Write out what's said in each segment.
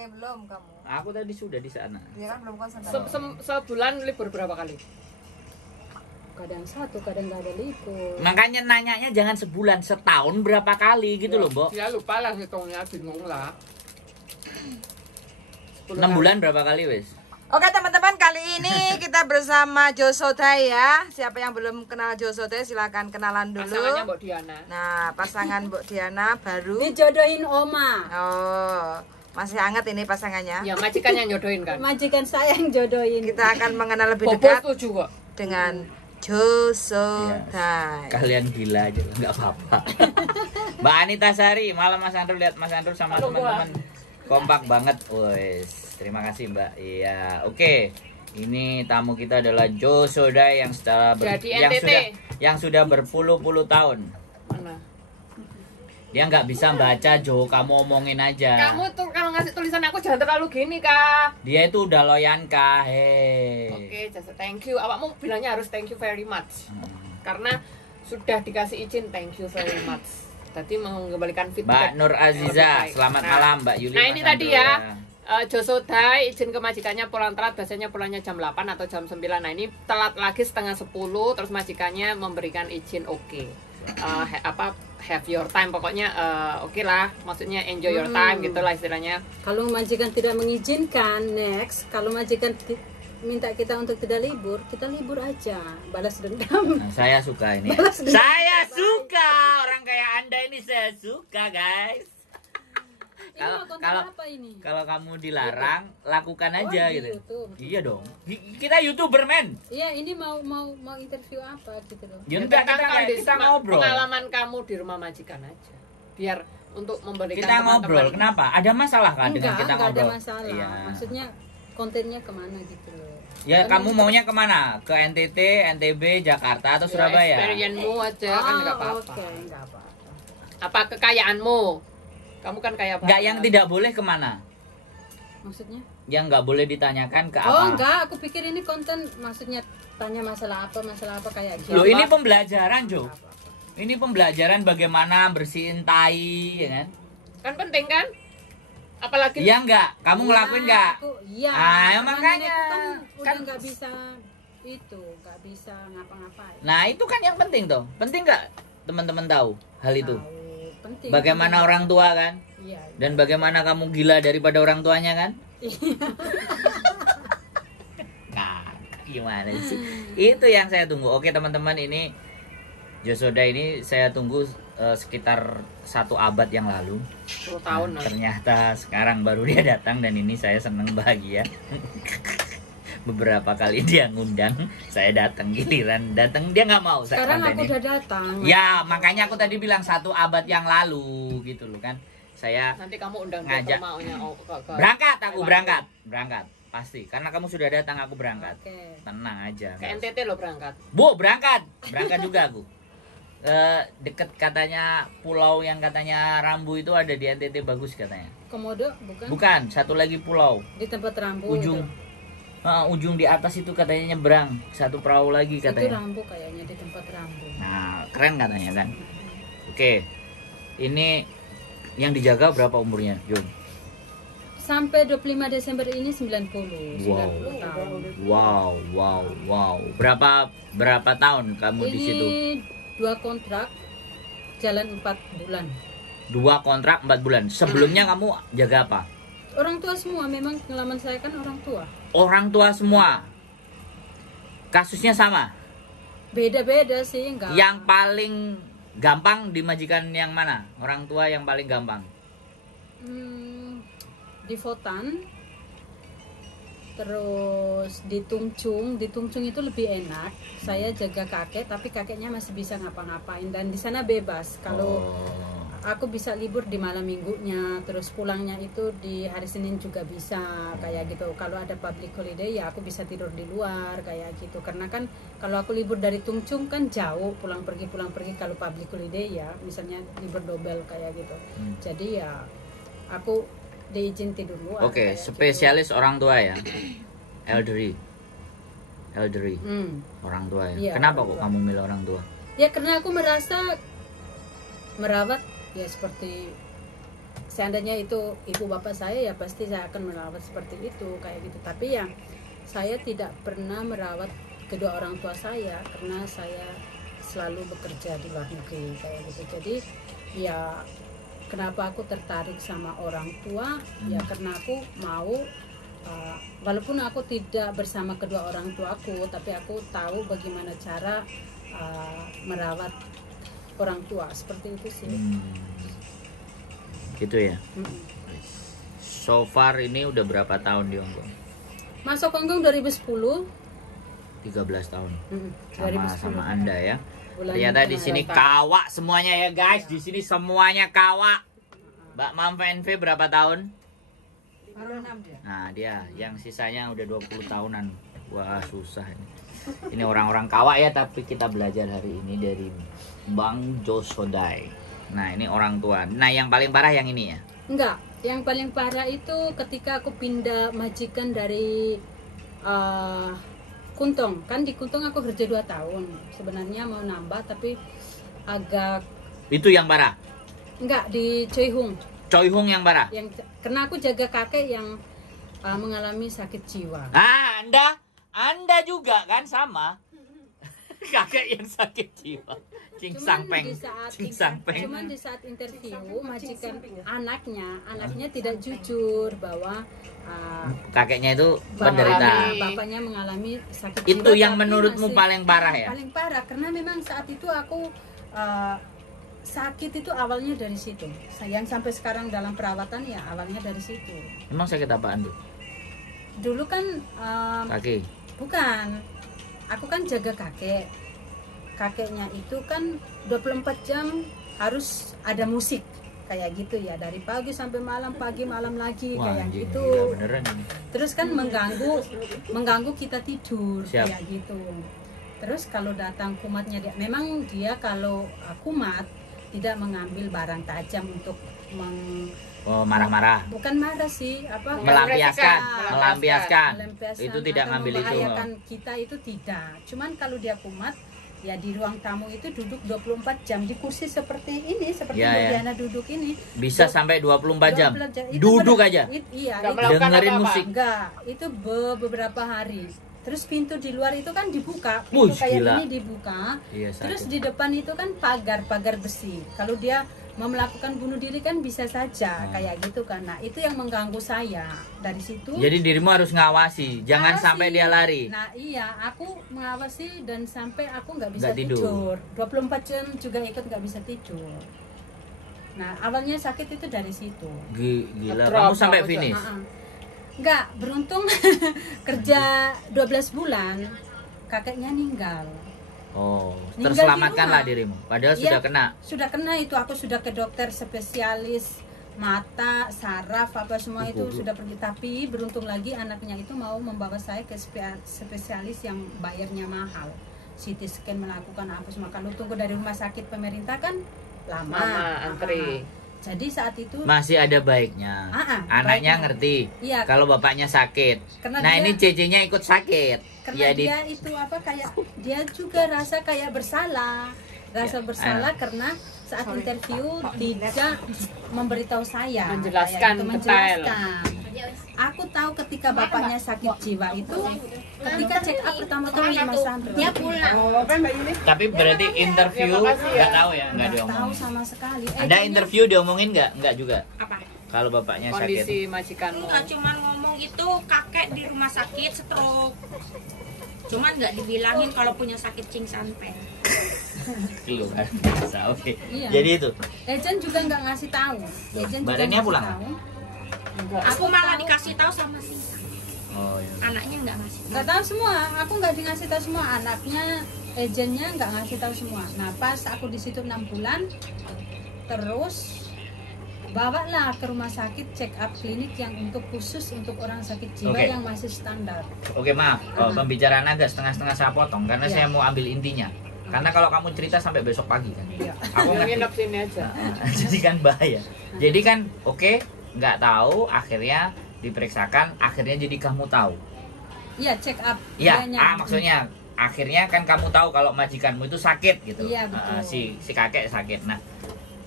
Oke, belum kamu. Aku tadi sudah di sana. Dia kan belum konsen. Sebulan libur berapa kali? Kadang 1, kadang nggak ada libur. Makanya nanyanya jangan sebulan, setahun berapa kali gitu loh, Mbok. Ya lupa lah hitungnya, bingung lah. 6 bulan berapa kali wes? Oke teman-teman, kali ini kita bersama Josodai ya. Siapa yang belum kenal Josodai silakan kenalan dulu. Pasangannya Mbok Diana. Nah, pasangan Mbok Diana baru. Dijodohin Oma. Oh, masih hangat ini pasangannya. Ya majikan yang nyodohin kan. Majikan saya yang jodohin. Kita akan mengenal lebih Bobo dekat setuju kok. dengan Josodai. Kalian gila aja, nggak apa-apa. Mbak Anita Sari, malam Mas Andrew, lihat Mas Andrew sama teman-teman kompak banget, wes. Terima kasih Mbak. Iya, oke. Ini tamu kita adalah Josodai yang yang sudah berpuluh-puluh tahun. Mana? Dia nggak bisa baca, Jo. Kamu omongin aja. Kamu tuh kalau ngasih tulisan aku jangan terlalu gini, Kak. Dia itu udah loyan, Kak. Hei. Oke, just thank you. Awakmu bilangnya harus thank you very much. Karena sudah dikasih izin, thank you very much. Tadi mengembalikan Mbak feedback. Nur Aziza, selamat malam Mbak Yuli. Nah, ini Mas tadi Andrew, ya. Josodai izin ke majikannya pulang telat, biasanya pulangnya jam 8 atau jam 9. Nah, ini telat lagi setengah 10, terus majikannya memberikan izin oke. Have your time, pokoknya oke lah, maksudnya enjoy your time gitulah istilahnya. Kalau majikan tidak mengizinkan, next, kalau majikan minta kita untuk tidak libur, kita libur aja, balas dendam. Nah, saya suka ini. Saya suka orang kayak Anda ini, saya suka guys. Kalau kamu dilarang, lakukan aja gitu. YouTube. Iya dong. Kita YouTuber men. Iya, ini mau interview apa gitu loh. Ya enggak, kita ngobrol. Pengalaman kamu di rumah majikan aja. Biar untuk memberikan kita ngobrol. Kenapa? Ada masalah kan dengan kita ngobrol? Enggak ada masalah. Iya. Maksudnya kontennya kemana gitu loh. Ya kamu maunya kemana? Ke NTT, NTB, Jakarta atau Surabaya? Experience-mu aja kan enggak apa-apa. Oke, enggak apa-apa. Apa kekayaanmu? Kamu kan kaya banget. Enggak, yang tidak boleh kemana? Maksudnya? Yang nggak boleh ditanyakan ke apa? Oh enggak, aku pikir ini konten maksudnya tanya masalah apa kayak gitu. Loh, ini pembelajaran Jo. Ini pembelajaran bagaimana bersihin tai, ya kan? Kan penting kan? Apalagi iya enggak? Kamu ngelakuin enggak? Iya. Ah, makanya kan nggak bisa nggak bisa ngapa-ngapain. Nah, itu kan yang penting tuh. Penting nggak teman-teman tahu hal itu? Penting. Bagaimana orang tua kan? Iya. Dan bagaimana kamu gila daripada orang tuanya kan? Nah, gimana sih? Itu yang saya tunggu. Oke teman-teman, ini Josodai ini saya tunggu sekitar 1 abad yang lalu. 10 tahun. Nah, ternyata sekarang baru dia datang dan ini saya senang bahagia. Beberapa kali dia ngundang, saya datang, giliran datang dia nggak mau. Sekarang aku udah datang. Ya makanya aku tadi bilang 1 abad yang lalu gitu loh kan. Saya nanti kamu undang ngajak berangkat, aku berangkat pasti karena kamu sudah datang, aku berangkat. Tenang aja. Ke NTT lo berangkat. Bu, berangkat juga aku. Deket katanya pulau yang katanya Rambu itu ada di NTT, bagus katanya. Komodo bukan? Bukan, satu lagi pulau. Di tempat Rambu. Ujung di atas itu katanya nyebrang, 1 perahu lagi katanya. Itu Rambu kayaknya, di tempat Rambu. Nah, keren katanya kan. Oke. Ini yang dijaga berapa umurnya, Jun? Sampai 25 Desember ini 90 tahun. Wow. Berapa tahun kamu di situ? Ini 2 kontrak jalan 4 bulan. 2 kontrak 4 bulan. Sebelumnya kamu jaga apa? Orang tua semua, memang pengalaman saya kan orang tua. Orang tua semua. Kasusnya sama? Beda-beda sih, enggak. Yang paling gampang dimajikan yang mana? Orang tua yang paling gampang? Di Fotan. Terus di Tungcung itu lebih enak. Saya jaga kakek, tapi kakeknya masih bisa ngapa-ngapain dan di sana bebas. Kalau aku bisa libur di malam minggunya, terus pulangnya itu di hari Senin juga bisa kayak gitu. Kalau ada public holiday ya aku bisa tidur di luar kayak gitu. Karena kan kalau aku libur dari Tungcung kan jauh, pulang pergi. Kalau public holiday ya misalnya libur double kayak gitu. Jadi ya aku diizin tidur luar. Oke, spesialis gitu. Orang tua ya. Elderly. Orang tua ya. Kenapa kok kamu milih orang tua? Ya karena aku merasa merawat ya seperti seandainya itu ibu bapak saya ya pasti saya akan merawat seperti itu kayak gitu. Tapi yang saya tidak pernah merawat kedua orang tua saya karena saya selalu bekerja di luar negeri kayak gitu. Jadi ya kenapa aku tertarik sama orang tua ya karena aku mau walaupun aku tidak bersama kedua orang tuaku, tapi aku tahu bagaimana cara merawat orang tua seperti itu sih. Gitu ya. So far ini udah berapa tahun di Hongkong? Masuk Hongkong 2010. 13 tahun. Sama 2010. Anda ya. Bulan Ternyata di tengah sini Bapak. kawak semuanya ya guys. Di sini semuanya kawak. Mbak Mam VNV berapa tahun? Baru 6 dia. Nah dia yang sisanya udah 20 tahunan. Wah susah ini. Ini orang-orang kawak ya, tapi kita belajar hari ini dari Bang Josodai. Nah ini orang tua. Nah yang paling parah yang ini ya? Enggak, yang paling parah itu ketika aku pindah majikan dari Kuntong. Kan di Kuntong aku kerja 2 tahun. Sebenarnya mau nambah tapi agak Itu yang parah? enggak, di Choi Hung. Choi Hung yang parah? Yang karena aku jaga kakek yang mengalami sakit jiwa. Ah, Anda juga kan sama. Kakek yang sakit jiwa. Cingsang Peng. Cuman di saat interview majikan anaknya tidak jujur bahwa Kakeknya itu penderita. bapaknya mengalami sakit Itu jiwa, yang tapi menurutmu masih paling parah ya? paling parah karena memang saat itu aku sakit itu awalnya dari situ. Yang sampai sekarang dalam perawatan ya awalnya dari situ. Emang sakit apaan tuh? Dulu kan Kaki. bukan, aku kan jaga kakeknya itu kan 24 jam harus ada musik kayak gitu ya, dari pagi sampai malam, pagi malam lagi. Wah, kayak anjing, gitu. gila beneran ini. Terus kan mengganggu kita tidur. Siap. Kayak gitu. Terus kalau datang kumatnya memang dia kalau kumat tidak mengambil barang tajam untuk Oh, marah-marah. bukan marah sih, apa Melampiaskan. melampiaskan Itu tidak atau ngambil itu. membahayakan kita itu tidak. Cuman kalau dia kumat ya di ruang tamu itu duduk 24 jam di kursi seperti ini, seperti Ya, ya. Diana duduk ini. Bisa sampai 24 jam. 24 jam. Itu Duduk aja. Iya, Nggak itu melakukan Dengerin apa-apa. musik. enggak, itu beberapa hari. Terus pintu di luar itu kan dibuka, Wuh, pintu kayak gila. ini dibuka. Iya, Terus sakit. di depan itu kan pagar besi. Kalau dia mau melakukan bunuh diri kan bisa saja kayak gitu kan. Nah, itu yang mengganggu saya. Dari situ Jadi dirimu harus ngawasi, jangan ngawasi. sampai dia lari. Nah, iya, aku mengawasi dan sampai aku nggak bisa Nggak tidur. tidur. 24 jam juga ikut nggak bisa tidur. Nah, awalnya sakit itu dari situ. Gila, Drop, kamu sampai kamu finish. Enggak, beruntung kerja 12 bulan kakeknya meninggal. Oh, Ninggal di terselamatkanlah rumah. dirimu. Padahal Iya, sudah kena. Sudah kena itu, aku sudah ke dokter spesialis mata, saraf apa semua itu sudah pergi. Tapi beruntung lagi anaknya itu mau membawa saya ke spesialis yang bayarnya mahal. CT scan melakukan apa semua. Kalau tunggu dari rumah sakit pemerintah kan lama. antri. Jadi saat itu Masih ada baiknya. Anaknya baiknya. ngerti. Iya. Kalau bapaknya sakit. Karena Nah, dia- ini cece-nya ikut sakit. karena Ya, di- dia itu apa kayak dia juga rasa kayak bersalah, Ya, bersalah karena saat interview tidak memberitahu saya, Menjelaskan kayak gitu, menjelaskan. Aku tahu ketika bapaknya sakit jiwa itu, ketika check up pertama kali di Mas Sandro, dia pulang. Tapi berarti interview Ya, makasih ya. nggak tahu ya, nggak Nggak tahu diomongin. sama sekali. Ada interview diomongin nggak? Nggak juga. Apa? Kalau bapaknya sakit. Kondisi majikanmu. Enggak cuman ngomong itu kakek di rumah sakit stroke. Cuman nggak dibilangin kalau punya sakit cingsanpen. Keluar biasa. Oke. Iya. Jadi itu. Ejen juga nggak ngasih tahu. Ejen juga Badannya ngasih pulang? tahu. Aku malah dikasih tahu sama si Oh iya. anaknya nggak ngasih tahu. Nggak tahu semua, aku nggak dikasih tahu semua, anaknya agennya nggak ngasih tahu semua. Nah pas aku di situ 6 bulan, terus bawalah ke rumah sakit check up klinik yang untuk khusus untuk orang sakit jiwa Oke. yang masih standar. Oke, maaf. Kalau pembicaraan agak setengah-setengah saya potong karena Iya. saya mau ambil intinya. Karena kalau kamu cerita sampai besok pagi kan. Iya. Aku Yang ngerti. nginep sini aja. Jadi kan bahaya. Jadi kan oke, nggak tahu, akhirnya diperiksakan, akhirnya jadi kamu tahu. Iya check up. Iya, dianya. maksudnya akhirnya kan kamu tahu kalau majikanmu itu sakit gitu. Iya, betul. Si kakek sakit. Nah,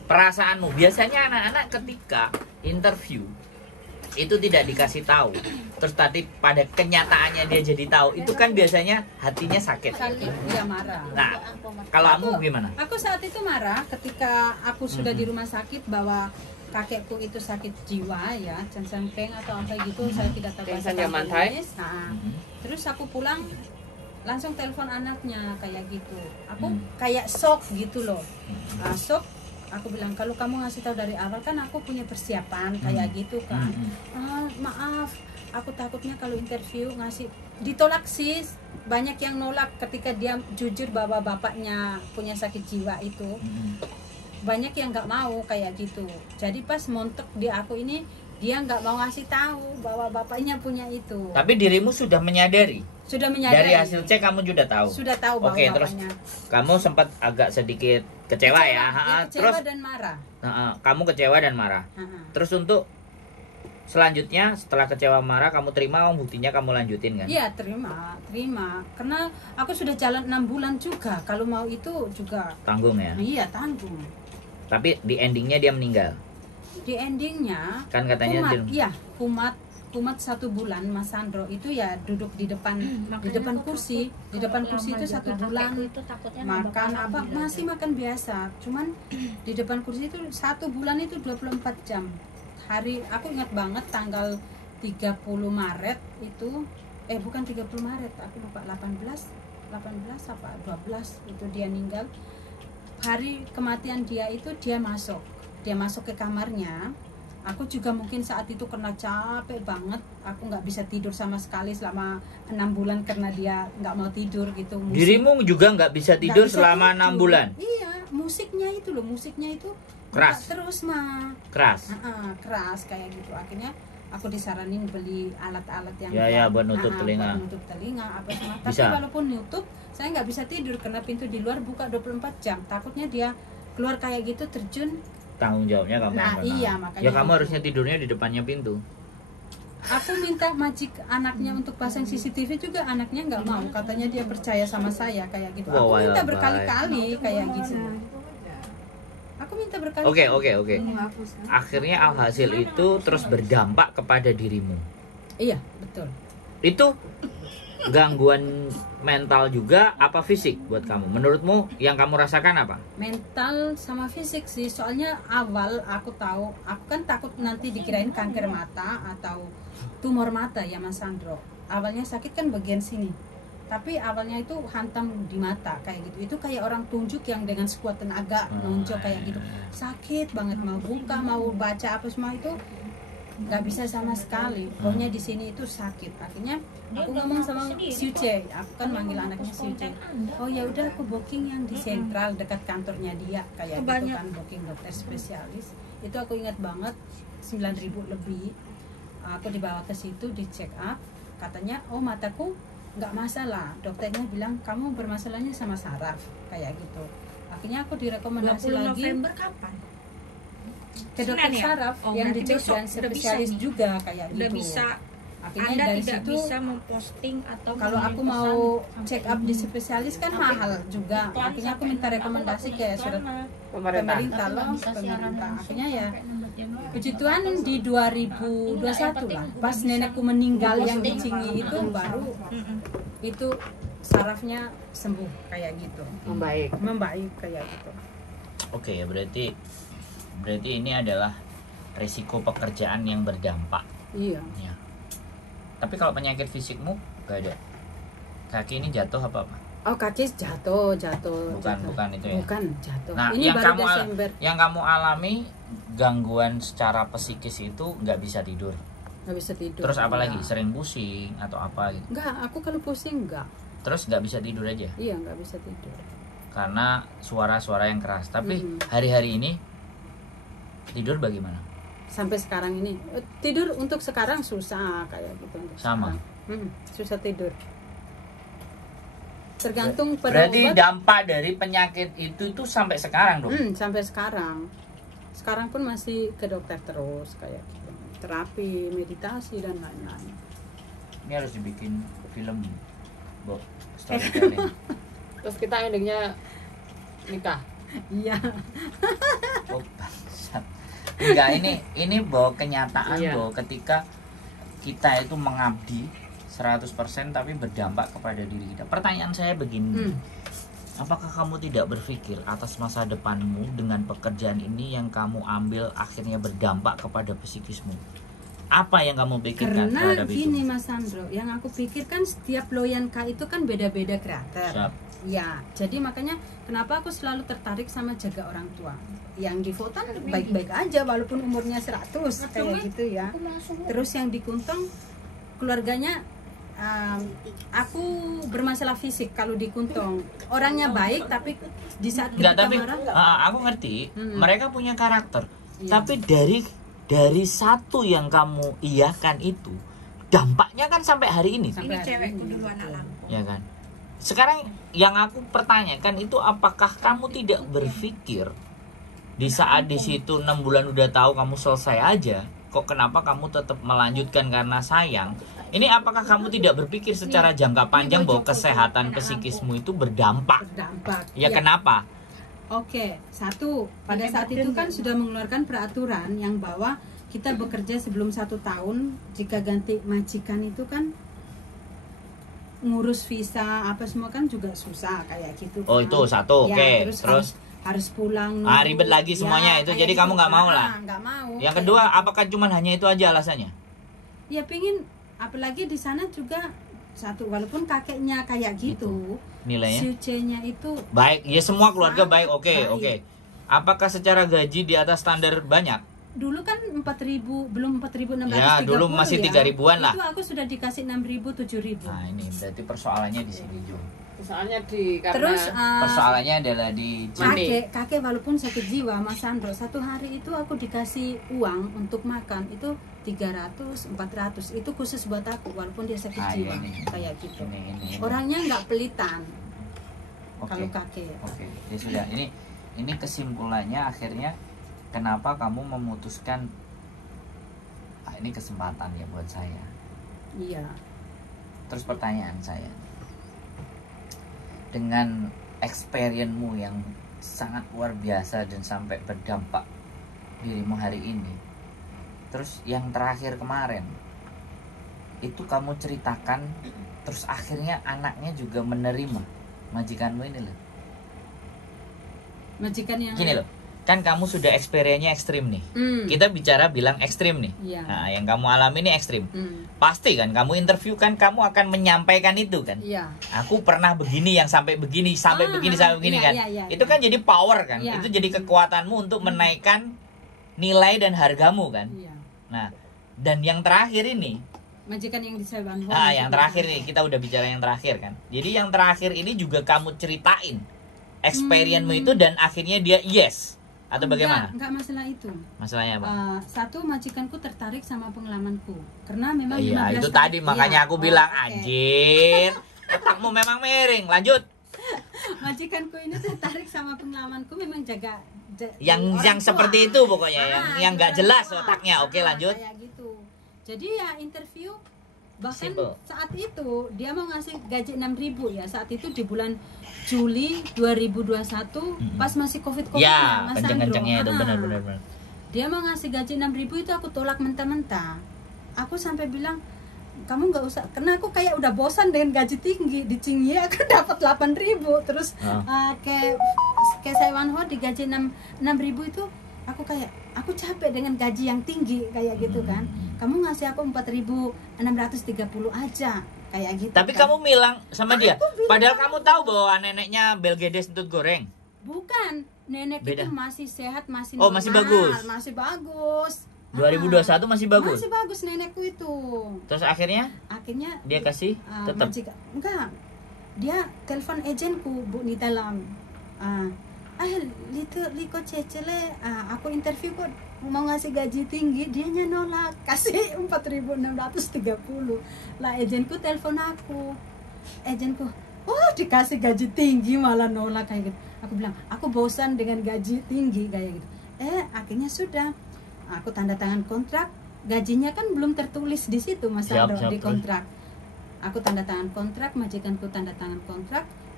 perasaanmu. Biasanya anak-anak ketika interview itu tidak dikasih tahu, terus tadi pada kenyataannya dia jadi tahu, itu kan biasanya hatinya sakit. Sakit, dia marah. Nah, kalau kamu gimana? Aku saat itu marah ketika aku sudah di rumah sakit bahwa kakekku itu sakit jiwa ya, Peng atau apa gitu, saya tidak tahu bahasa Kantonis. Nah, terus aku pulang langsung telepon anaknya kayak gitu. Aku kayak shock gitu loh. Shock. Aku bilang kalau kamu ngasih tahu dari awal kan aku punya persiapan kayak gitu kan. Maaf, aku takutnya kalau interview ngasih ditolak sih. Banyak yang nolak ketika dia jujur bahwa bapaknya punya sakit jiwa itu. Banyak yang nggak mau kayak gitu. Jadi pas montok di aku ini dia nggak mau ngasih tahu bahwa bapaknya punya itu. Tapi dirimu sudah menyadari. Sudah menyadari. Dari hasil cek kamu sudah tahu. Sudah tahu bahwa Oke, terus bapaknya. kamu sempat agak sedikit kecewa ya. Kecewa Terus dan marah. kamu kecewa dan marah. Terus untuk selanjutnya setelah kecewa marah kamu terima uang buktinya kamu lanjutin kan? Iya, terima. Karena aku sudah jalan 6 bulan juga. Kalau mau itu juga Tanggung ya. iya, tanggung. Tapi di endingnya dia meninggal. Di endingnya Kan katanya kumat 1 bulan Mas Sandro itu ya duduk di depan kursi itu 1 bulan makan apa masih makan biasa, cuman di depan kursi itu 1 bulan itu 24 jam. Hari aku ingat banget tanggal 30 Maret itu bukan 30 Maret, aku lupa 18 apa 12 itu dia meninggal. Hari kematian dia itu dia masuk ke kamarnya. Aku juga mungkin saat itu kena capek banget, aku nggak bisa tidur sama sekali selama 6 bulan karena dia nggak mau tidur gitu. Dirimu juga nggak bisa tidur selama 6 bulan? Iya, musiknya itu keras terus keras kayak gitu. Akhirnya aku disaranin beli alat-alat yang buat nutup telinga. Buat nutup telinga apa semua. Tapi Bisa. walaupun nutup, saya nggak bisa tidur karena pintu di luar buka 24 jam. Takutnya dia keluar kayak gitu terjun. Tanggung jawabnya kamu. Iya, makanya. Ya kamu harusnya tidurnya di depannya pintu. Aku minta anaknya untuk pasang CCTV juga, anaknya nggak mau. Katanya dia percaya sama saya kayak gitu. Aku minta berkali-kali kayak gitu. Oke. Akhirnya alhasil itu terus berdampak kepada dirimu. Iya, betul. Itu gangguan mental juga apa fisik buat kamu? Menurutmu yang kamu rasakan apa? Mental sama fisik sih. Soalnya awal aku kan takut nanti dikirain kanker mata atau tumor mata ya Mas Sandro. Awalnya sakit kan bagian sini. Tapi awalnya itu hantam di mata kayak gitu. Itu kayak orang tunjuk yang dengan sekuat tenaga nonjok kayak gitu. Sakit banget, mau buka, mau baca apa semua itu nggak bisa sama sekali. Pokoknya di sini itu sakit. Akhirnya aku ngomong sama Siuce, aku kan manggil anaknya Siuce. Oh ya udah, aku booking yang di sentral dekat kantornya dia kayak gitu kan, booking dokter spesialis. Itu aku ingat banget 9.000 lebih. Aku dibawa ke situ di check up. Katanya, oh mataku nggak masalah. Dokternya bilang kamu bermasalahnya sama saraf kayak gitu. Akhirnya aku direkomendasi 20 lagi. November kapan? Ke dokter saraf yang di dan spesialis juga kayak udah gitu. Bisa. Akhirnya Anda dari tidak situ bisa memposting atau kalau aku mengirim mau pesan check up di spesialis kan mahal juga. iklan, Akhirnya aku sampai minta aku rekomendasi nggak ke punya surat iklan, pemerintah loh, pemerintah. Akhirnya ya puji Tuhan di 2021 lah, pas nenekku meninggal yang di Cingi itu baru itu sarafnya sembuh kayak gitu. Membaik kayak gitu. Oke, ya berarti ini adalah risiko pekerjaan yang berdampak. Iya. Ya. Tapi kalau penyakit fisikmu gak ada. Kaki ini jatuh apa? Oh, kaki jatuh. Bukan itu ya. Bukan jatuh. Nah, Ini yang baru Desember. yang kamu alami gangguan secara psikis itu nggak bisa tidur. Nggak bisa tidur. Terus apa lagi? Enggak. Sering pusing atau apa gitu? Enggak, aku kalau pusing enggak. Terus nggak bisa tidur aja Iya, nggak bisa tidur. karena suara-suara yang keras. Tapi hari-hari ini tidur bagaimana? Sampai sekarang ini tidur untuk sekarang susah kayak gitu untuk Sama. sekarang. Susah tidur. Tergantung pada Berarti obat. dampak dari penyakit itu sampai sekarang dong. Sampai sekarang. Sekarang pun masih ke dokter terus kayak gitu. Terapi, meditasi dan lain-lain. Ini harus dibikin film, Bo. Storytelling. Terus kita endingnya nikah. Iya. Oh, bangsat. Enggak, ini bahwa kenyataan Iya. bahwa ketika kita itu mengabdi 100% tapi berdampak kepada diri kita. Pertanyaan saya begini. Apakah kamu tidak berpikir atas masa depanmu dengan pekerjaan ini yang kamu ambil akhirnya berdampak kepada psikismu? Apa yang kamu pikirkan Karena terhadap gini itu? Mas Sandro, yang aku pikirkan setiap loyanka itu kan beda-beda karakter. Siap. Ya, jadi makanya kenapa aku selalu tertarik sama jaga orang tua. Yang di Votan baik-baik aja walaupun umurnya 100 kayak gitu ya. Terus yang di Kuntong keluarganya aku bermasalah fisik kalau di Kuntong. Orangnya baik tapi di saat Enggak, kita tapi marah aku ngerti mereka punya karakter. Iya. Tapi dari satu yang kamu iyakan itu dampaknya kan sampai hari ini. Ini cewekku dulu anak Lampung. Ya kan. Sekarang yang aku pertanyakan itu apakah kamu tidak berpikir di saat di situ 6 bulan udah tahu kamu selesai aja, kok kenapa kamu tetap melanjutkan karena sayang? Ini apakah kamu tidak berpikir secara jangka panjang bahwa kesehatan psikismu itu berdampak? berdampak. Ya kenapa? Oke, satu pada saat itu kan sudah mengeluarkan peraturan yang bahwa kita bekerja sebelum 1 tahun, jika ganti majikan itu kan ngurus visa apa semua kan juga susah kayak gitu. Oh, kan. itu satu, Ya, oke. Terus harus pulang. Ribet lagi semuanya itu, kayak jadi kamu nggak mau lah. Nggak mau. Yang kedua, apakah cuman hanya itu aja alasannya? Ya pingin, apalagi di sana juga satu walaupun kakeknya kayak gitu, Nilainya? sucinya itu Baik, ya semua keluarga baik, oke, Baik. oke. Apakah secara gaji di atas standar banyak? dulu kan 4.000 belum 4.630 Ya, dulu masih 3.000-an lah. Itu aku sudah dikasih 6.000 7.000. Nah, ini berarti persoalannya di sini, Jo. Soalnya karena Terus Persoalannya adalah di kakek walaupun sakit jiwa Mas Sandro, satu hari itu aku dikasih uang untuk makan itu 300 400 itu khusus buat aku walaupun dia sakit jiwa ini. kayak gitu. Ini. Orangnya nggak pelitan Oke. kalau kakek. Oke, ya sudah. Ini kesimpulannya akhirnya kenapa kamu memutuskan ini kesempatan ya buat saya. Iya. Terus pertanyaan saya, dengan experience-mu yang sangat luar biasa dan sampai berdampak dirimu hari ini, terus yang terakhir kemarin itu kamu ceritakan, terus akhirnya anaknya juga menerima majikanmu ini loh. Majikan yang Gini loh, kan kamu sudah experience-nya ekstrim nih. Hmm. Kita bicara bilang ekstrim nih. Iya. Nah, yang kamu alami ini ekstrim. Hmm. Pasti kan kamu interview kan kamu akan menyampaikan itu kan. Iya. Aku pernah begini yang sampai begini sampai begini sampai begini iya, kan. iya, iya, Itu iya. kan jadi power kan. Iya. Itu jadi kekuatanmu untuk menaikkan nilai dan hargamu kan. Iya. Nah, dan yang terakhir ini, Majikan yang di Saiwan. yang terakhir nih kita udah bicara yang terakhir kan. Jadi yang terakhir ini juga kamu ceritain experience-mu itu dan akhirnya dia yes atau bagaimana? Enggak masalah itu. Masalahnya apa? Satu majikanku tertarik sama pengalamanku karena memang Iya 15 itu tahun- tadi makanya Iya. aku bilang oke. anjir otakmu memang miring. Lanjut. Majikanku ini tertarik sama pengalamanku memang jaga Yang orang tua. seperti itu pokoknya yang nggak orang jelas tua. otaknya. Oke, lanjut. Kayak gitu. Jadi ya interview bahkan Simple. saat itu dia mau ngasih gaji 6.000 ya saat itu di bulan Juli 2021 pas masih covid Ya, Mas kenceng-kencengnya itu Sandro. benar-benar. Dia mau ngasih gaji 6.000 itu aku tolak mentah-mentah. Aku sampai bilang kamu nggak usah, karena aku kayak udah bosan dengan gaji tinggi di Cingye aku dapat 8.000 terus ke Saiwan Ho digaji 6.000 itu aku kayak aku capek dengan gaji yang tinggi kayak gitu kan. Kamu ngasih aku 4.630 aja kayak gitu. Tapi kan. kamu bilang sama dia, Aku bilang padahal kamu tahu bahwa neneknya Belgedes Entut Goreng. bukan nenek Beda. itu masih sehat masih Oh, masih normal, bagus. masih bagus. 2021 masih bagus. Masih bagus nenekku itu. Terus akhirnya Akhirnya dia kasih tetap. enggak, dia telepon agenku Bu di dalam liko cecele aku interview kok mau ngasih gaji tinggi, dianya nolak kasih 4.630 lah. Agenku telepon aku, agenku dikasih gaji tinggi malah nolak kayak gitu. Aku bilang aku bosan dengan gaji tinggi kayak gitu. Akhirnya sudah aku tanda tangan kontrak. Gajinya kan belum tertulis di situ Mas Siap, Aldo siap, di kontrak. Aku tanda tangan kontrak, majikanku tanda tangan kontrak.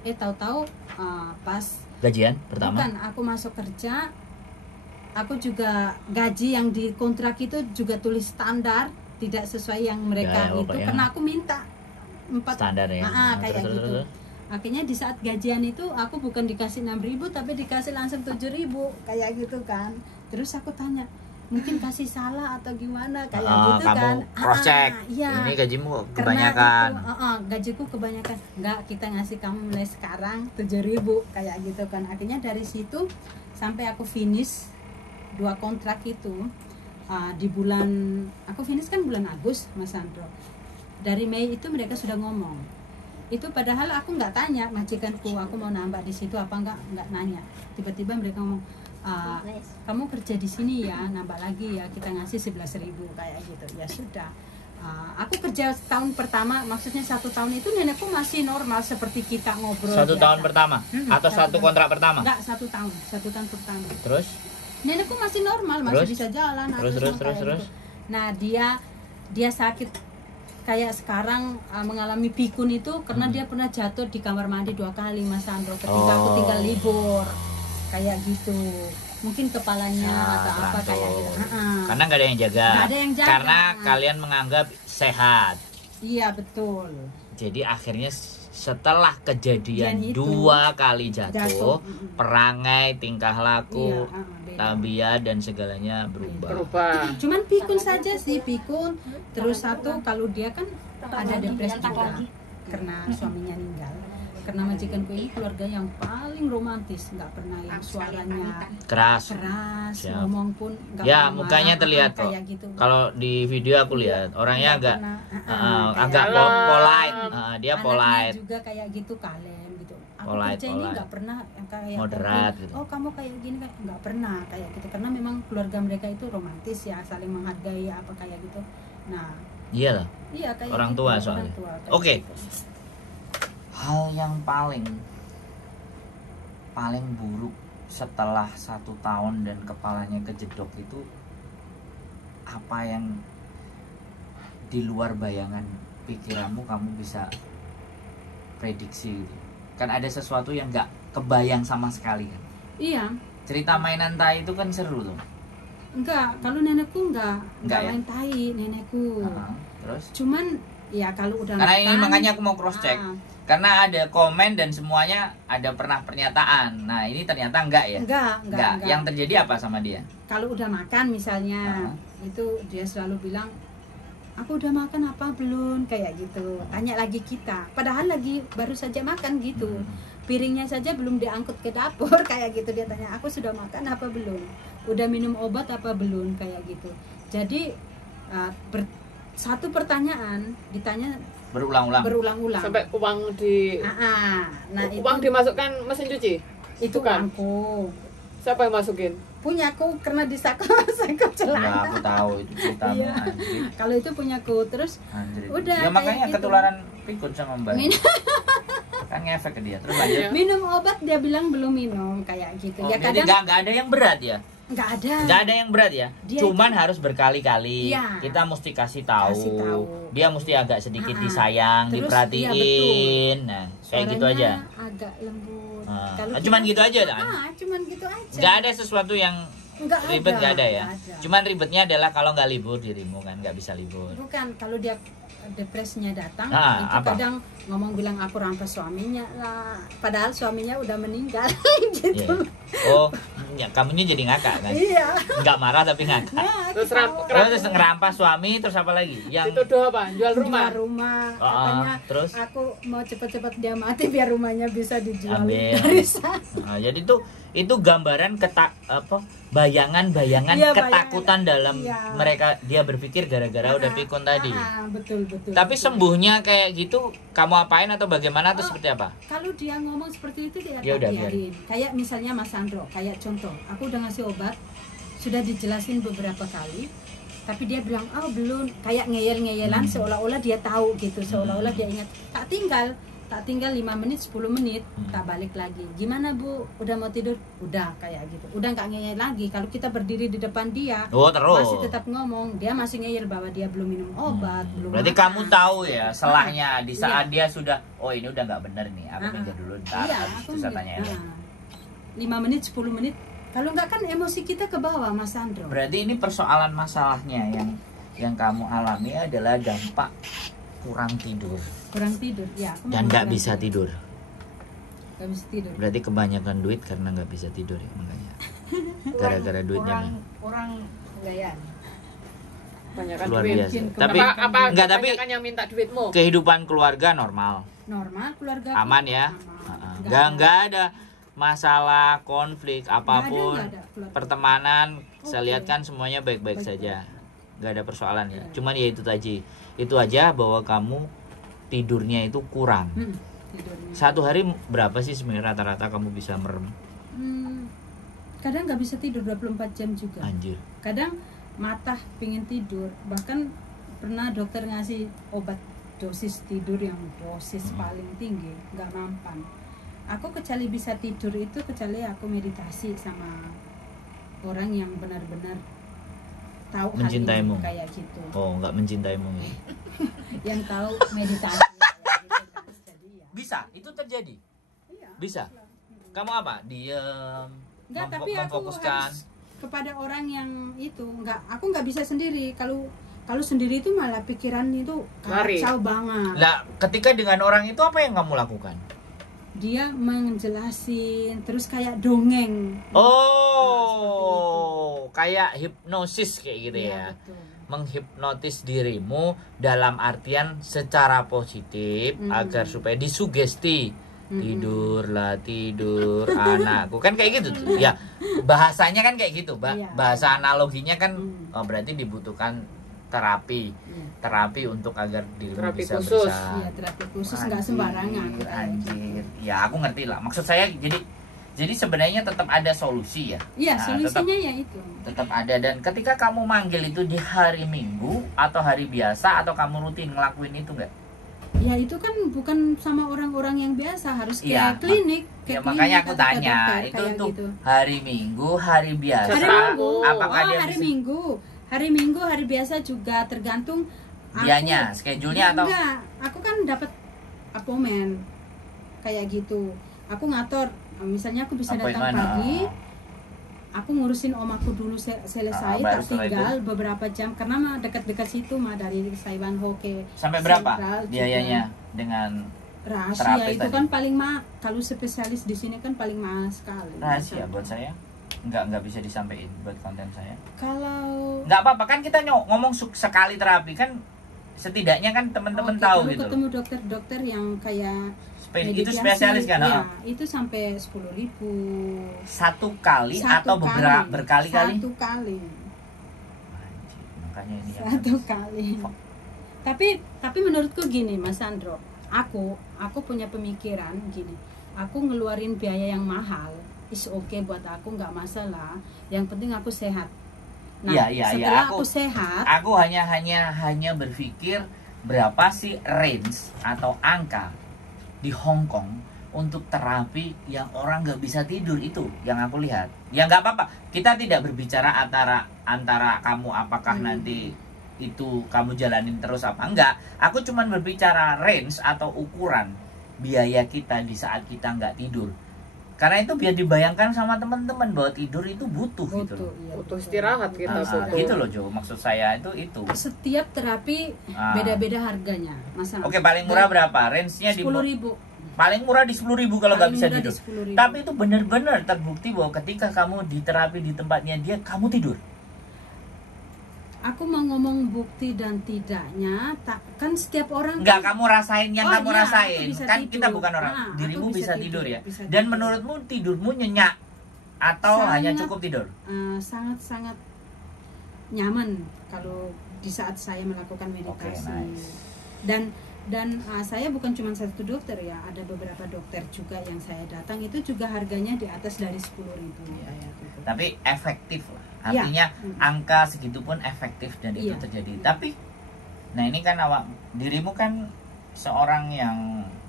Tahu-tahu pas Gajian pertama? bukan aku masuk kerja, aku juga gaji yang di kontrak itu juga tulis standar, tidak sesuai yang mereka Ya, itu ya. karena aku minta 4 Standar ya. kayak Terus, gitu. terus. Akhirnya di saat gajian itu aku bukan dikasih 6.000 tapi dikasih langsung 7.000 kayak gitu kan. Terus aku tanya, mungkin kasih salah atau gimana kayak gitu Kamu kan. cross check. Iya. Ini gajimu Karena kebanyakan. itu, gajiku kebanyakan. Enggak, kita ngasih kamu mulai sekarang 7.000 kayak gitu kan. Akhirnya dari situ sampai aku finish 2 kontrak itu di bulan, aku finish kan bulan Agustus Mas Sandro. Dari Mei itu mereka sudah ngomong. Itu padahal aku nggak tanya majikanku aku mau nambah di situ apa nggak nanya. Tiba-tiba mereka ngomong, kamu kerja di sini ya, nambah lagi ya, kita ngasih 11.000 kayak gitu. Ya sudah. Aku kerja tahun pertama, maksudnya 1 tahun itu nenekku masih normal seperti kita ngobrol. 1 biasa. tahun pertama atau 1 tahun. kontrak pertama? Enggak, 1 tahun pertama. Terus? Nenekku masih normal, masih Terus? bisa jalan. Terus, kayak terus. gitu. Nah dia sakit kayak sekarang mengalami pikun itu karena dia pernah jatuh di kamar mandi 2 kali Mas Sandro ketika aku tinggal libur kayak gitu. Mungkin kepalanya atau apa kayak gitu. Karena nggak ada yang jaga. Nggak ada yang jaga. Karena kalian menganggap sehat. Iya betul. Jadi akhirnya setelah kejadian Dan itu, 2 kali jatuh, jatuh. perangai, tingkah laku, Iya, beda. tabiat dan segalanya berubah. Cuman pikun saja sih, pikun. Terus satu kalau dia kan ada depresi juga karena suaminya meninggal. Karena majikanku ini keluarga yang paling romantis, nggak pernah yang suaranya Keras. keras, Siap. ngomong pun nggak Ya, pernah mukanya marah, terlihat kok. kayak gitu. Kalau di video aku lihat orangnya Nggak agak pernah, agak Kalem. polite. Dia Anaknya polite. juga kayak gitu, kalem gitu. Aku Polite, kerja ini polite. nggak pernah yang kayak Moderat telepon, gitu. oh kamu kayak gini kan nggak pernah kayak gitu karena memang keluarga mereka itu romantis ya, saling menghargai apa kayak gitu. Nah Iyalah. iya kayak Orang gitu, tua orang soalnya. tua, kayak Oke. gitu. Hal yang paling buruk setelah 1 tahun dan kepalanya kejedok itu apa yang di luar bayangan pikiranmu kamu bisa prediksi gitu? Kan ada sesuatu yang nggak kebayang sama sekali kan. Iya. Cerita mainan tai itu kan seru tuh. Enggak, kalau nenekku enggak Enggak ya? main tai nenekku. Terus Cuman ya kalau udah karena ini makan, makanya aku mau cross check. Karena ada komen dan semuanya ada pernah pernyataan. Nah, ini ternyata enggak ya? Enggak. Yang terjadi apa sama dia? Kalau udah makan misalnya, itu dia selalu bilang, aku udah makan apa belum? Kayak gitu. Tanya lagi kita. Padahal lagi baru saja makan gitu. Piringnya saja belum diangkut ke dapur kayak gitu. Dia tanya, aku sudah makan apa belum? Udah minum obat apa belum? Kayak gitu. Jadi satu pertanyaan ditanya berulang-ulang. Sampai uang di Nah uang itu dimasukkan mesin cuci. itu Bukan. uangku. Siapa yang masukin? Punyaku karena disako celana. Nah, aku tahu itu ceritamu Iya. anjir. Kalau itu punyaku terus Anjir. Udah, Ya makanya kayak gitu. ketularan pikun sama Mbak. Min- Kan ngefek ke dia. Terus lanjut. Iya. minum obat dia bilang belum minum kayak gitu. Oh, Ya jadi kadang nggak ada yang berat ya? nggak ada. Nggak ada yang berat ya? Dia Cuman harus berkali-kali. Iya. Kita mesti kasih tahu. Kasih tahu. Dia mesti agak sedikit Ah, disayang, terus, diperhatiin. iya, Nah, kayak gitu Suaranya aja. agak lembut. Ah, Kalau cuman kita- gitu aja, Dan? Cuman gitu aja. Nggak ada sesuatu yang Nggak ribet, nggak ada ya? nggak ada. Cuman ribetnya adalah kalau nggak libur dirimu kan, nggak bisa libur. Bukan, kalau dia depresinya datang Ah, itu apa? kadang ngomong bilang aku rampas suaminya lah, padahal suaminya udah meninggal gitu. Iya. Oh, ya, kamunya jadi ngakak kan? Iya. Nggak marah tapi ngakak. Nah, Terus Terus ngerampas suami, terus apa lagi? Yang dituduh apa? Jual rumah. rumah Ah, katanya terus? aku mau cepet-cepet dia mati biar rumahnya bisa dijual Ambil. dari sana. Nah, jadi itu gambaran bayangan-bayangan Iya, ketakutan dalam Iya. mereka, dia berpikir gara-gara udah pikun tadi. Betul. Tapi betul. sembuhnya kayak gitu kamu apain atau bagaimana atau Oh, seperti apa? Kalau dia ngomong seperti itu dia Ya udah, tak biarin. Kayak misalnya Mas Sandro, kayak contoh, aku udah ngasih obat, sudah dijelasin beberapa kali, tapi dia bilang, oh belum, kayak ngeyel-ngeyelan seolah-olah dia tahu gitu, seolah-olah dia ingat. Tak tinggal tak tinggal 5 menit 10 menit tak balik lagi. Gimana Bu, udah mau tidur? Udah, kayak gitu. Udah nggak ngeyel lagi. Kalau kita berdiri di depan dia terus. masih tetap ngomong, dia masih ngeyel bahwa dia belum minum obat, belum Berarti makan. kamu tahu ya selahnya di saat Iya. dia sudah, oh ini udah nggak bener nih, aku minggir dulu ntar, Iya, habis aku itu saya minggir. tanya ya. 5 menit 10 menit. Kalau nggak kan emosi kita ke bawah, Mas Sandro. Berarti ini persoalan masalahnya yang kamu alami adalah dampak kurang tidur Kurang tidur. Ya, aku dan memang nggak kurang bisa tidur. Nggak bisa tidur. Berarti kebanyakan duit karena nggak bisa tidur ya makanya. Gara-gara duitnya. Kurang gayaan. Banyak Luar duit. biasa. Mungkin Tapi apa enggak, tapi kebanyakan yang minta duitmu? kehidupan keluarga normal, Normal keluarga. aman ya. Nggak ada masalah konflik apapun. nggak ada keluarga. Pertemanan saya Oke. lihat kan semuanya baik-baik Baik-baik. saja. Nggak ada persoalan ya. Cuman ya itu aja bahwa kamu tidurnya itu kurang. Tidurnya. Satu hari berapa sih sebenarnya rata-rata kamu bisa merem? Kadang nggak bisa tidur 24 jam juga. Anjir. Kadang mata pingin tidur, bahkan pernah dokter ngasih obat dosis tidur yang dosis paling tinggi, nggak mampan. Aku kecuali bisa tidur itu kecuali aku meditasi sama orang yang benar-benar tahu hal Mencintaimu. ini kayak gitu, Oh, nggak mencintaimu. yang tahu meditasi kayak gitu, Mas. Jadi ya. Bisa, itu terjadi. Iya. Bisa. Kamu apa? Diem. Enggak, tapi aku memfokuskan. harus kepada orang yang itu aku nggak bisa sendiri. Kalau sendiri itu malah pikiran itu Lari. kacau banget. Nah, ketika dengan orang itu apa yang kamu lakukan? Dia menjelasin terus kayak dongeng. Oh, kayak hipnosis kayak gitu Iya, ya. betul. Menghipnotis dirimu dalam artian secara positif agar supaya disugesti. Tidurlah, tidur anakku. Kan kayak gitu tuh. Ya, bahasanya kan kayak gitu, Iya. Bahasa analoginya kan berarti dibutuhkan terapi. Iya. Terapi untuk agar dirimu Terapi bisa khusus. bersah. Iya, terapi khusus nggak sembarangan. Anjir. Ya, aku ngerti lah. Maksud saya jadi sebenarnya tetap ada solusi ya. Iya, Nah, solusinya ya itu. tetap ada. Dan ketika kamu manggil itu di hari Minggu atau hari biasa atau kamu rutin ngelakuin itu enggak? Ya itu kan bukan sama orang-orang yang biasa, harus ke Iya, klinik. Ya Ke makanya klinik aku atau ke tanya dokter, itu kayak untuk gitu. hari Minggu, hari biasa. Hari Terserah. Minggu. Apakah dia hari bisa- Minggu. Hari Minggu, hari biasa juga tergantung Dianya, schedule-nya atau enggak, aku kan dapat appointment kayak gitu. Aku ngatur, misalnya aku bisa datang Appointment, pagi, aku ngurusin om aku dulu selesai, baru tak setelah tinggal beberapa jam karena mah dekat-dekat situ mah dari Saiwan Ho ke sampai berapa Sentral juga. biayanya dengan Rahasia terapis itu tadi? kan paling mah, kalau spesialis di sini kan paling mahal sekali. rahasia buat saya? Nggak bisa disampaikan buat konten saya. Kalau Nggak apa-apa kan kita ngomong sekali terapi kan setidaknya kan teman-teman Oke, tahu kalau gitu. ketemu dokter-dokter yang kayak Itu meditasi, spesialis kan? ya, ah? itu sampai 10.000 Satu kali Satu atau kali. berkali-kali? Satu kali. Anjir, makanya ini yang Satu kali. Tapi menurutku gini, Mas Sandro, aku punya pemikiran gini. Aku ngeluarin biaya yang mahal, is okay buat aku, nggak masalah. Yang penting aku sehat. Nah, Iya, setelah aku aku sehat, Aku hanya berpikir berapa sih range atau angka di Hong Kong untuk terapi yang orang nggak bisa tidur itu yang aku lihat. Ya nggak apa-apa. Kita tidak berbicara antara kamu apakah nanti itu kamu jalanin terus apa enggak. Aku cuman berbicara range atau ukuran biaya kita di saat kita nggak tidur. Karena itu biar dibayangkan sama teman-teman bahwa tidur itu butuh gitu loh. iya, Butuh betul. istirahat kita, butuh. Gitu loh Jo, maksud saya itu. Setiap terapi Ah. beda-beda harganya, Mas Sandro. Oke, paling murah berapa? Range-nya di 10.000. paling murah di 10.000 kalau nggak Paling bisa murah tidur. di 10.000. Tapi itu benar-benar terbukti bahwa ketika kamu diterapi di tempatnya dia, kamu tidur. Aku mau ngomong bukti dan tidaknya, kan setiap orang Enggak, kan, kamu rasain yang Oh, kamu iya, rasain. aku bisa Kan tidur. kita bukan orang. Nah, Dirimu aku bisa bisa tidur tidur, ya. bisa Dan tidur. menurutmu tidurmu nyenyak atau Sangat. hanya cukup tidur? sangat-sangat nyaman kalau di saat saya melakukan meditasi. nice. Dan saya bukan cuma satu dokter ya, ada beberapa dokter juga yang saya datang, itu juga harganya di atas dari 10.000 kayak gitu. Tapi efektif lah. Iya. Artinya angka segitu pun efektif dan itu Iya. terjadi. Tapi nah ini kan dirimu kan seorang yang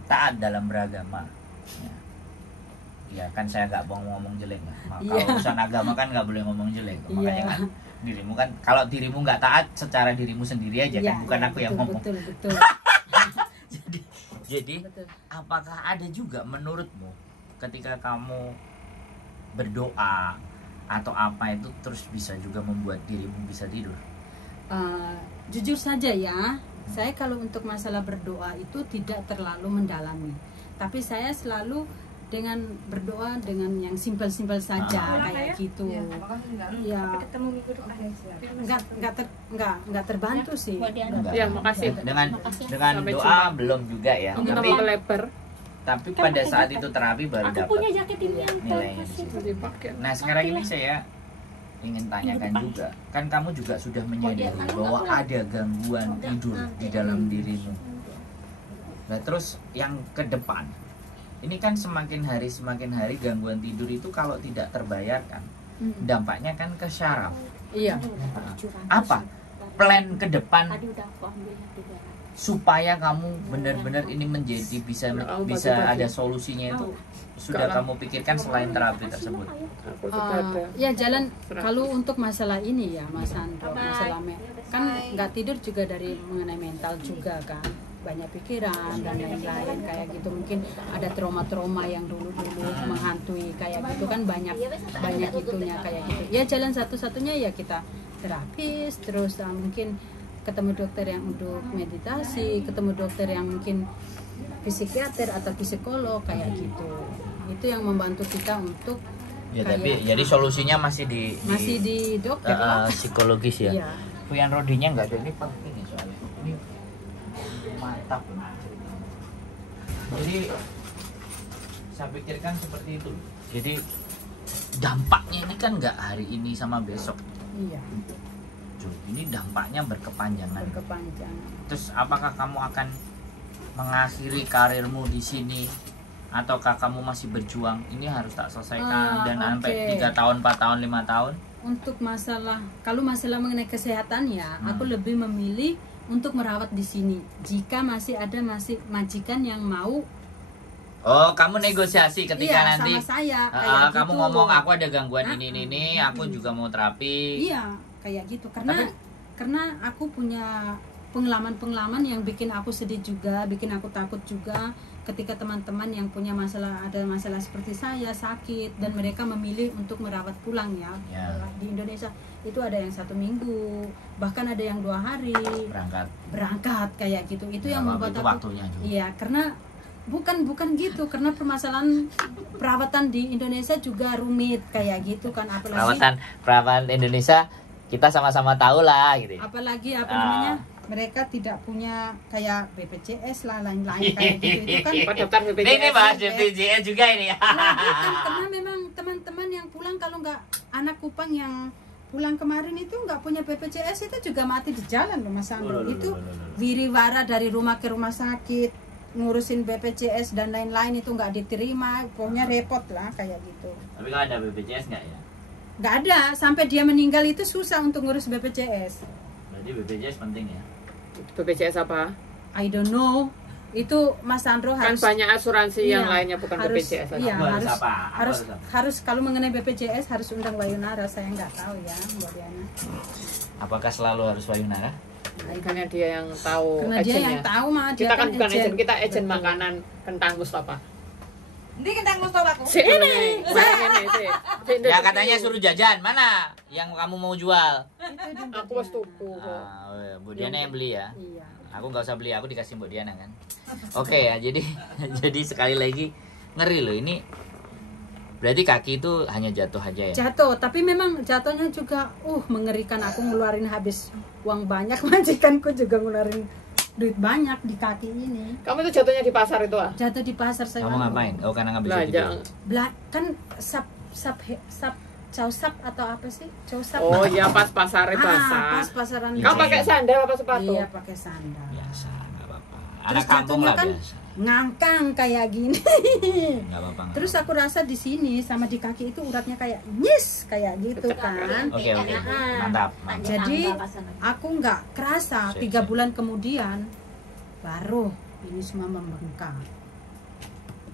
taat dalam beragama. Ya kan saya nggak mau ngomong jelek lah. Iya. Kalau urusan agama kan nggak boleh ngomong jelek. Makanya Iya. kan dirimu kan, kalau dirimu nggak taat secara dirimu sendiri aja Iya, kan, bukan iya, aku yang betul, ngomong. betul. Jadi Betul. apakah ada juga menurutmu ketika kamu berdoa atau apa itu terus bisa juga membuat dirimu bisa tidur? Jujur saja ya, saya kalau untuk masalah berdoa itu tidak terlalu mendalami, tapi saya selalu dengan berdoa dengan yang simpel-simpel saja kayak gitu. Ya, nggak terbantu sih. Enggak. Ya, makasih. Dengan Sampai doa jumpa. belum juga ya. Ini Tapi tambah lebar. pada saat itu terapi baru Aku dapat punya jaket ini yang nilainya di kasih. situ. Dipakai. Nah sekarang ini saya ingin tanyakan juga, kan kamu juga sudah menyadari bahwa ada gangguan tidur di dalam dirimu. Nah terus yang ke depan, ini kan semakin hari gangguan tidur itu kalau tidak terbayarkan, dampaknya kan ke syaraf. Iya. Apa plan ke depan Tadi udah aku ambil yang 300. supaya kamu benar-benar ini menjadi bisa ada solusinya itu sudah kamu pikirkan selain terapi tersebut? Aku sudah ada. Ya jalan kalau untuk masalah ini ya Mas Andro, masalah kan nggak tidur juga dari mengenai mental juga kan, banyak pikiran dan lain-lain kayak gitu, mungkin ada trauma-trauma yang dulu-dulu menghantui kayak gitu kan, banyak itunya kayak gitu. Ya jalan satu-satunya ya kita terapis, terus mungkin ketemu dokter yang untuk meditasi, ketemu dokter yang mungkin psikiater atau psikolog kayak gitu. Itu yang membantu kita untuk Ya kayak, tapi jadi solusinya masih di dokter lah. psikologis ya. Iya. Puyan rodinya nggak ada, ini penting nih soalnya. Ini mantap. Jadi saya pikirkan seperti itu. Jadi dampaknya ini kan nggak hari ini sama besok. Iya, Ini dampaknya berkepanjangan. berkepanjangan. Terus apakah kamu akan mengakhiri karirmu di sini ataukah kamu masih berjuang? Ini harus tak selesaikan dan sampai 3 tahun, 4 tahun, 5 tahun. Untuk kalau masalah mengenai kesehatan ya, aku lebih memilih untuk merawat di sini. Jika masih ada majikan yang mau, Oh, kamu negosiasi ketika iya, nanti sama saya kayak kamu gitu. ngomong aku ada gangguan ini, aku juga mau terapi. Iya, kayak gitu. Karena aku punya pengalaman yang bikin aku sedih juga, bikin aku takut juga ketika teman-teman yang punya ada masalah seperti saya sakit dan mereka memilih untuk merawat pulang ya. Di Indonesia itu ada yang 1 minggu, bahkan ada yang 2 hari berangkat kayak gitu. Itu yang membuat itu aku waktunya juga. iya, karena bukan gitu, karena permasalahan perawatan di Indonesia juga rumit kayak gitu kan, apalagi Perawatan Indonesia kita sama-sama tahu lah gitu. apalagi namanya, mereka tidak punya kayak BPJS lah lain-lain kayak gitu. Itu kan Pak daftar BPJS. Ini bahas BPJS juga ini. kan karena memang teman-teman yang pulang, kalau nggak anak Kupang yang pulang kemarin itu nggak punya BPJS itu juga mati di jalan loh Mas Andro. Itu wiriwara dari rumah ke rumah sakit ngurusin BPJS dan lain-lain itu nggak diterima, pokoknya repot lah kayak gitu. Tapi kalau ada BPJS nggak ya? Nggak ada, sampai dia meninggal itu susah untuk ngurus BPJS. Berarti BPJS penting ya? BPJS apa? I don't know. Itu Mas Andro Kan harus banyak asuransi yang iya, lainnya bukan harus, BPJS aja. iya, Aku harus harus apa? Aku harus kalau mengenai BPJS harus undang Wayunara, saya nggak tahu ya Mbak Diana. Apakah selalu harus Wayunara? Karena dia yang tahu Karena dia yang agennya. tahu mah, dia Kita kan bukan agen, kita agen Betul. makanan kentang Mustafa. Ini kentang Mustafa aku. Si ini, si. Ya katanya suruh jajan, mana yang kamu mau jual? Aku wis tuku kok. Ah, oh ya, Bu Diana yang beli ya. Iya. Aku nggak usah beli, aku dikasih Bu Diana kan. Oke ya, jadi jadi sekali lagi ngeri loh ini. Berarti kaki itu hanya jatuh aja ya? Jatuh, tapi memang jatuhnya juga mengerikan. Aku ngeluarin habis uang banyak, majikanku juga ngeluarin duit banyak di kaki ini. Kamu itu jatuhnya di pasar itu ah? Jatuh di pasar saya. Kamu ngapain? Oh karena ngambil Belanja. Kan sap atau apa sih? Causap. Oh iya pas pasar basah. Pas pasaran. Iya. Kamu pakai sandal apa sepatu? Iya, pakai sandal. Biasa, nggak apa-apa. Terus Anak kampung jatuhnya lah kan biasa. ngangkang kayak gini. Nggak apa-apa. nggak Terus aku rasa di sini sama di kaki itu uratnya kayak nyis kayak gitu kan. Oke. Mantap. Jadi aku nggak kerasa, 3 bulan kemudian baru ini semua membengkak.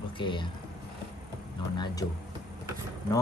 Oke ya. Nona Jo.